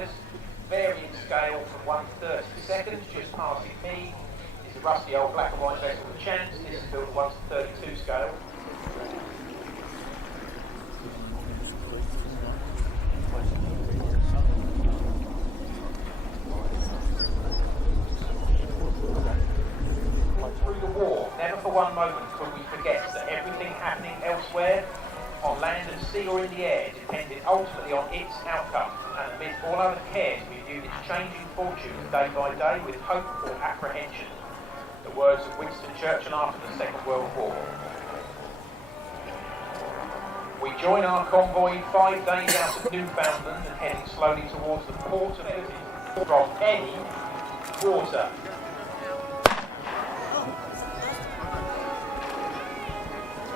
acres, varying scale from 1/32, just passing me is a rusty old black and white vessel, the Chance. This is built at 1/32 scale. Through the war, never for one moment could we forget that everything happening elsewhere, on land and sea or in the air, depended ultimately on its outcome, and amid all other cares we viewed its changing fortunes day by day with hope or apprehension. The words of Winston Churchill after the Second World War. We join our convoy 5 days out of Newfoundland and heading slowly towards the port of Italy from any quarter.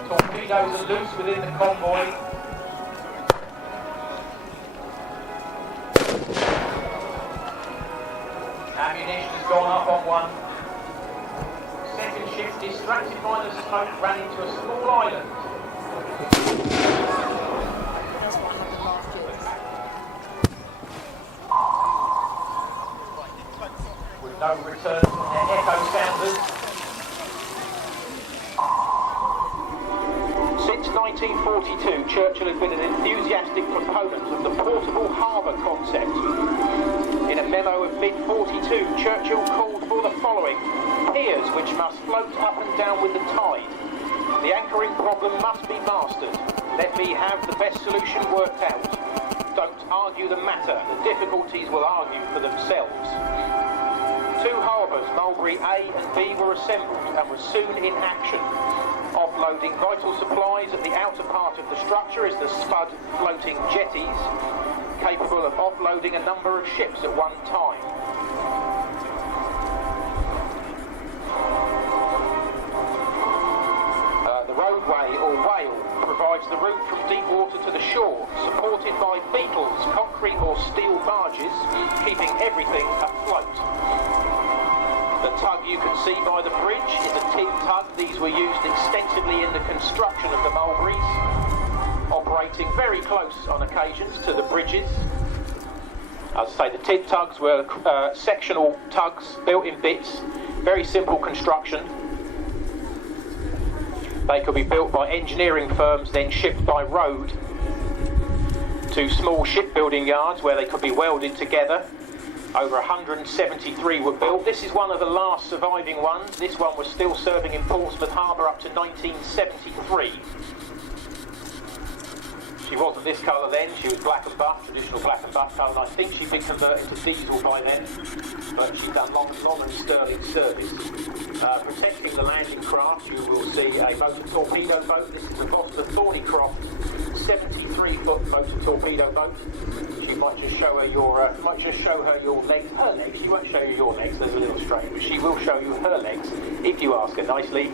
Torpedoes are loose within the convoy. Ammunition has gone up on one. Second ship, distracted by the smoke, ran into a small island. With no return from their echo sounders. Since 1942, Churchill has been an enthusiastic proponent of the portable harbour concept. In a memo of mid-42, Churchill called for the following: piers which must float up and down with the tide. The anchoring problem must be mastered. Let me have the best solution worked out. Don't argue the matter. The difficulties will argue for themselves. 2 harbours, Mulberry A and B, were assembled and were soon in action. Offloading vital supplies at the outer part of the structure is the spud floating jetties, capable of offloading a number of ships at one time. The roadway, or whale, provides the route from deep water to the shore, supported by beetles, concrete or steel barges, keeping everything afloat. The tug you can see by the bridge is a tin tug. These were used extensively in the construction of the Mulberries, operating very close on occasions to the bridges. As I say, the tin tugs were sectional tugs built in bits, very simple construction. They could be built by engineering firms, then shipped by road to small shipbuilding yards where they could be welded together. Over 173 were built. This is one of the last surviving ones. This one was still serving in Portsmouth Harbour up to 1973. She wasn't this colour then, she was black and buff, traditional black and buff colour, and I think she'd been converted to diesel by then, but she'd done long and sterling service. Protecting the landing craft, you will see a motor torpedo boat. This is the Vosper Thornycroft 73-foot motor torpedo boat. She might just show her your legs. Her legs. She won't show you your legs. There's a little strain, but she will show you her legs if you ask her nicely.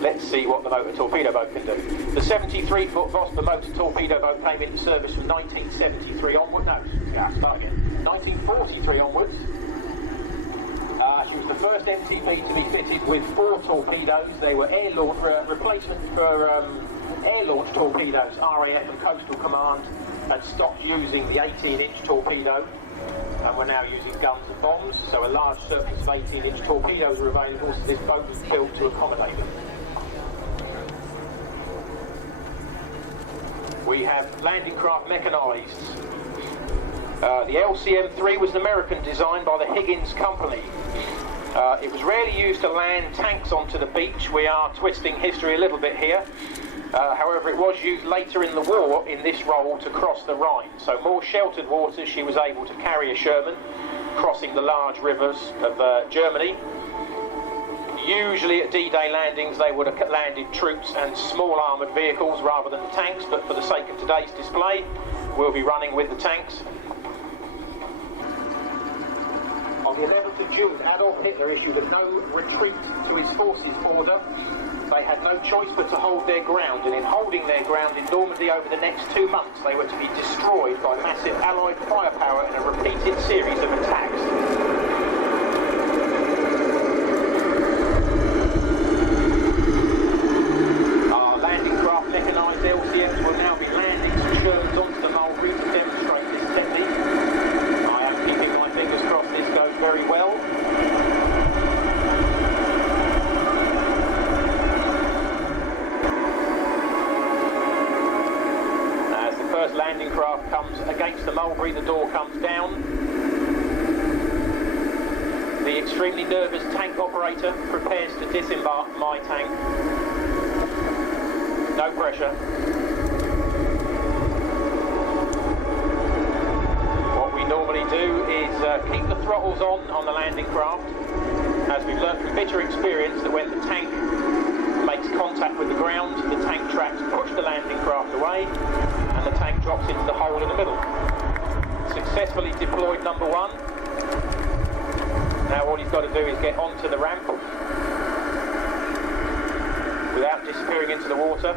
Let's see what the motor torpedo boat can do. The 73-foot Vosper motor torpedo boat came into service from 1973 onward. No, start again. 1943 onwards. She was the first MTB to be fitted with 4 torpedoes. They were replacement for air-launched torpedoes. RAF and Coastal Command had stopped using the 18-inch torpedo, and we're now using guns and bombs, so a large surplus of 18-inch torpedoes are available, so this boat was built to accommodate them. We have landing craft mechanised. The LCM-3 was an American design by the Higgins Company. It was rarely used to land tanks onto the beach. We are twisting history a little bit here. However, it was used later in the war in this role to cross the Rhine. So more sheltered waters, she was able to carry a Sherman, crossing the large rivers of Germany. Usually at D-Day landings they would have landed troops and small armoured vehicles rather than tanks, but for the sake of today's display we'll be running with the tanks. On the 11th of June, Adolf Hitler issued a no retreat to his forces order. They had no choice but to hold their ground, and in holding their ground in Normandy over the next 2 months they were to be destroyed by massive Allied firepower in a repeated series of attacks. LCMs will now be landing some Shermans onto the Mulberry to demonstrate this technique. first landing craft comes against the mulberry, the door comes down. The extremely nervous tank operator prepares to disembark my tank. No pressure. What we normally do is keep the throttles on the landing craft, as we've learnt from bitter experience that when the tank makes contact with the ground, the tank tracks push the landing craft away and the tank drops into the hole in the middle. Successfully deployed number one. Now all he's got to do is get onto the ramp without disappearing into the water.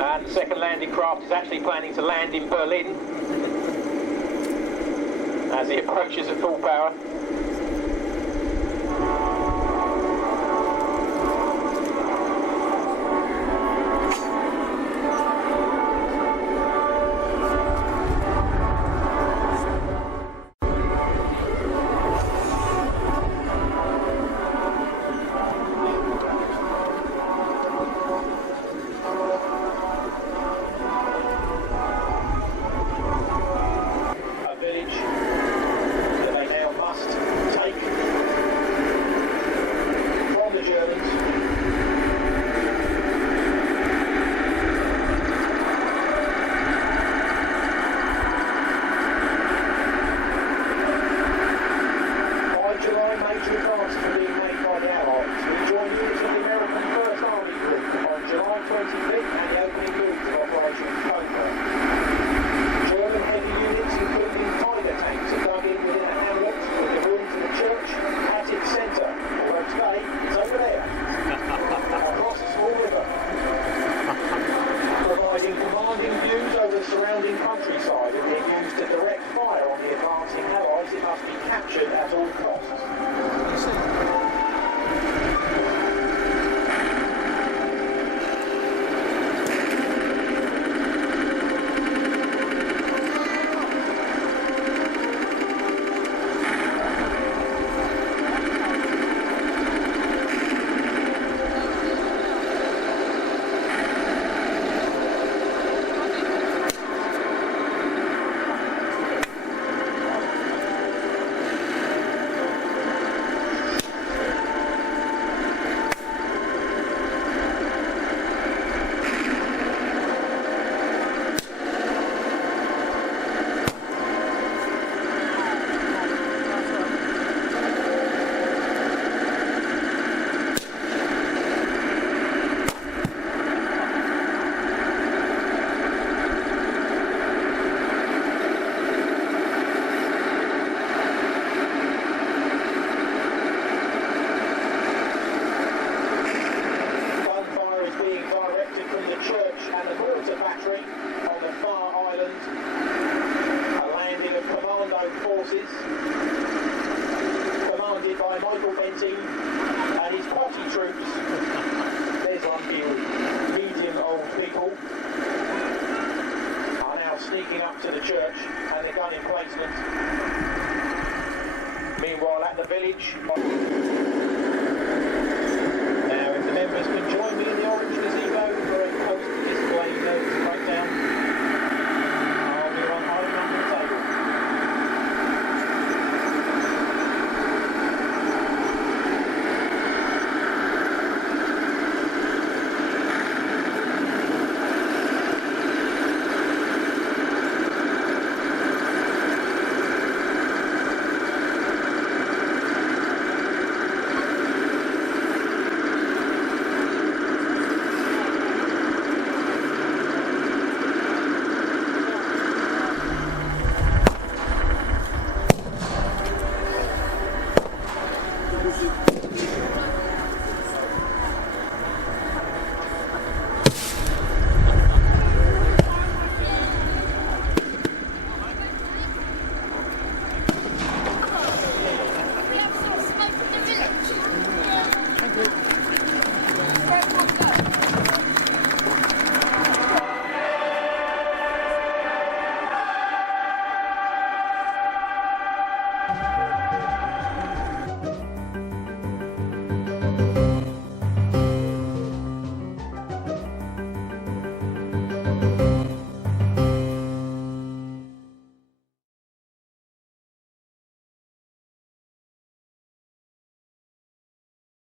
And the second landing craft is actually planning to land in Berlin as he approaches at full power. Meanwhile, at the village. Now, if the members can join me in the orange gazebo for a post display notice breakdown, I'll be on home under the table. London.